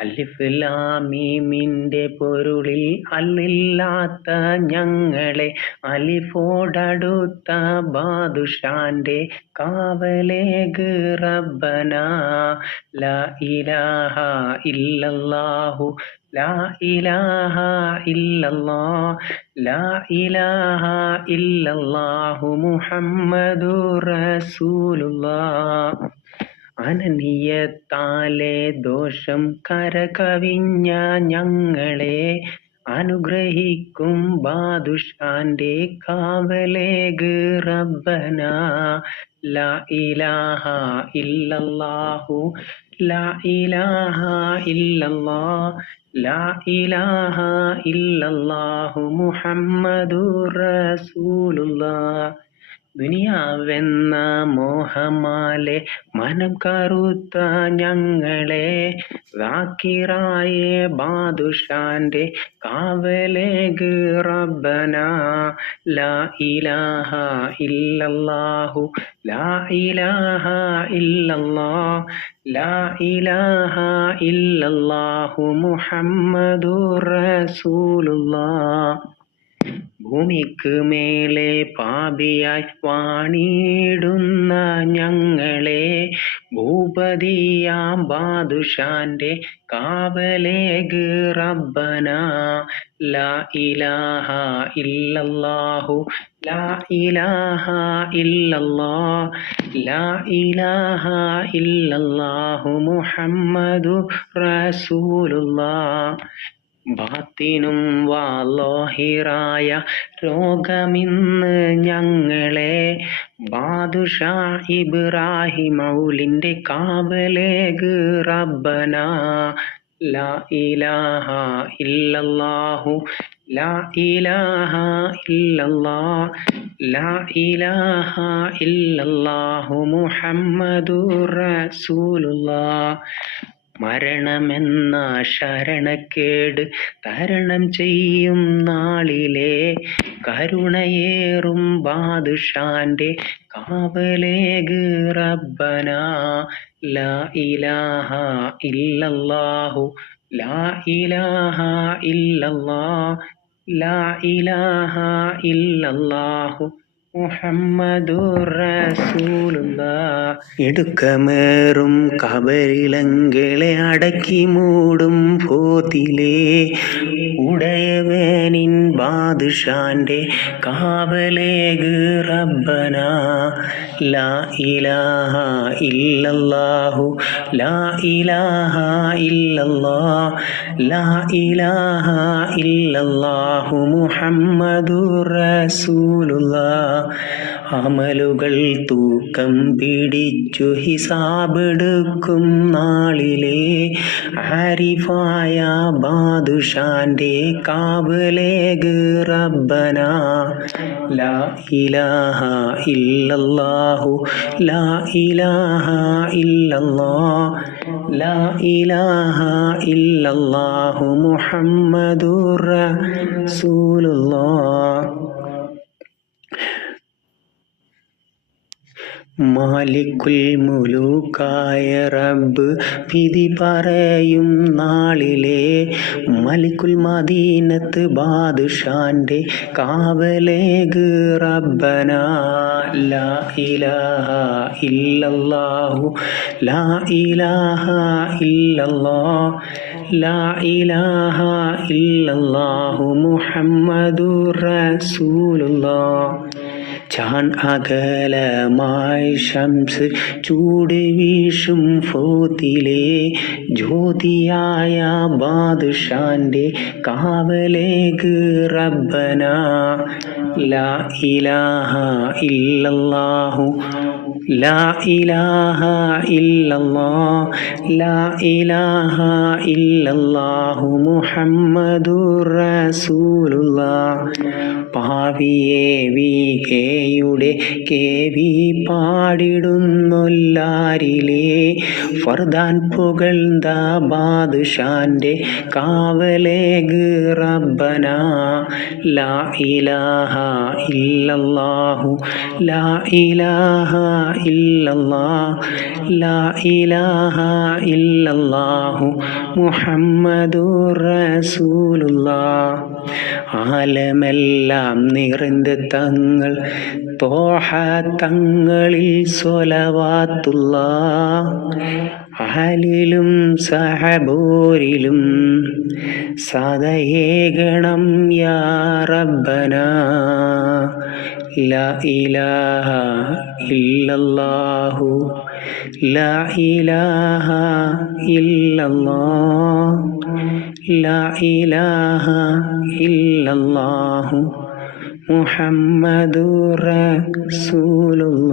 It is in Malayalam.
അലിഫ് ലാമീമിന്റെ പൊരുളിൽ അല്ലില്ലാത്ത ഞങ്ങളെ അലിഫോടടുത്ത ബാദുഷാന്റെ കാവലേ റബ്ബന. ലാ ഇലാഹ ഇല്ലല്ലാഹു ലാ ഇലാഹ ഇല്ലല്ലാ ലാ ഇലാഹ ഇല്ലല്ലാഹു മുഹമ്മദു റസൂലുള്ളാഹ് അനനീയത്താലെ ദോഷം കരകവിഞ്ഞ ഞങ്ങളെ അനുഗ്രഹിക്കും ബാദുഷാന്റെ കാവലേഗ് റബ്ബന. ലാ ഇലാഹ ഇല്ലല്ലാഹു ലാ ഇലാഹ ഇല്ലല്ലാ ലാ ഇലാഹ ഇല്ലല്ലാഹു മുഹമ്മദുർ റസൂലുള്ളാഹ് ദുനിയാവെന്ന മോഹമാലെ മനം കറുത്ത ഞങ്ങളെ. വാക്കിറായ ബാദുഷാന്റെ കാവലേ റബ്ബന. ലാ ഇലാഹ ഇല്ലല്ലാഹു. ലാ ഇലാഹ ഇല്ലല്ലാ. ലാ ഇലാഹ ഇല്ലല്ലാഹു മുഹമ്മദുർ റസൂലുള്ളാഹ് ഭൂമിക്ക് മേലെ പാപിയായി വാണിടുന്ന ഞങ്ങളെ ഭൂപതിയാം ബാദുഷാന്റെ കാവലേഗ് റബ്ബന. ലാ ഇലാഹ ഇല്ലല്ലാഹു. ലാ ഇലാഹ ഇല്ലല്ലാ ലാ ഇലാഹ ഇല്ലല്ലാഹു മുഹമ്മദു റസൂലുള്ളാഹ്. ബാത്തിനും വാലോഹിറായ രോഗമിന്ന് ഞങ്ങളെ ബാദുഷാ ഇബ്രാഹിം മൗലിന്റെ കാവലേഗ് റബ്ബന. ലാ ഇലാഹ ഇല്ലല്ലാഹു ലാ ഇലാഹ ഇല്ലല്ലാ ലാ ഇലാഹ ഇല്ലല്ലാഹു മുഹമ്മദുർ റസൂലുള്ളാഹ് മരണമെന്ന ശരണക്കേട് തരണം ചെയ്യും നാളിലെ കരുണയേറും ബാദുഷാന്റെ കാവലേഗ് റബ്ബന. ലാ ഇലാഹ ഇല്ലല്ലാഹു ലാ ഇലാഹ ഇല്ലല്ലാ ലാ ഇലാഹ ഇല്ലല്ലാഹു. ഇടുക്കമേറും കബരിലങ്ങളെ അടക്കി മൂടും പോത്തിലേ. ഉടയവേനിൻ ബാദുഷാന്റെ കാവലേ റബ്ബന. ലാ ഇലാഹ ഇല്ലല്ലാഹു ലാ ഇലാഹ ഇല്ലല്ലാ ലാ ഇലാഹ ഇല്ലല്ലാഹു മുഹമ്മദുർ റസൂലുള്ളാഹ് അമലുകൾ തൂക്കം പിടിച്ചു ഹിസാബെടുക്കും നാളിലെ ഹരിഫായ ബാദുഷാന്റെ കാവലേഗ് റബ്ബന. ലാ ഇലാഹ ഇല്ലല്ലാഹു ലാ ഇലാഹ ഇല്ലല്ലാ. ലാ ഇലാഹ ഇല്ലല്ലാഹു മുഹമ്മദുർ റസൂലുള്ളാഹ് മാലിക്കുൽ മുലൂക്കായ റബ്ബ് വിധി പറയും നാളിലെ. മലിക്കുൽ മദീനത്ത് ബാദുഷാന്റെ കാവലേഗ് റബ്ബന. ലാ ഇലാഹ ഇല്ലല്ലാഹു. ലാ ഇലാഹ ഇല്ലല്ലാ ലാ ഇലാഹ ഇല്ലല്ലാഹു മുഹമ്മദുർ റസൂലുള്ളാഹ്. ചാൻ അകലമായി ഷംസ് ചൂട് വീശും ഫോത്തിലെ ജ്യോതിയായ ബാദുഷാന്റെ കാവലേക്ക് റബ്ബന. ലാ ഇലാഹ ലാ ഇലാഹ ഇല്ലല്ലാഹ്. ലാ ഇലാഹ പാവിയെ വികയുടെ കേവി പാടിടുന്നൊല്ലാരിലേ. ഫർദാൻ പുകഴ്ന്ന ബാദുഷാന്റെ കാവലേഗ് ലാ ഇലാഹ ഇല്ലല്ലാഹു ലാ ഇലാഹ ഇല്ലല്ലാഹ് ലാ ഇലാഹ ഇല്ലല്ലാഹു മുഹമ്മദുർ റസൂലുള്ളാഹ്. ആലമെല്ലാം നിറന്ത് തങ്ങൾ പോഹ തങ്ങളിൽ സ്വലവാത്തുള്ള ആലിലും സഹബൂരിലും സദയേകണം യാ റബ്ബന. ലാ ഇലാഹ ഇല്ലല്ലാഹു. ലാ ഇലാഹ ഇല്ലല്ലാഹ് ലാ ഇലാഹ മുഹമ്മദുറ സൂലുള്ള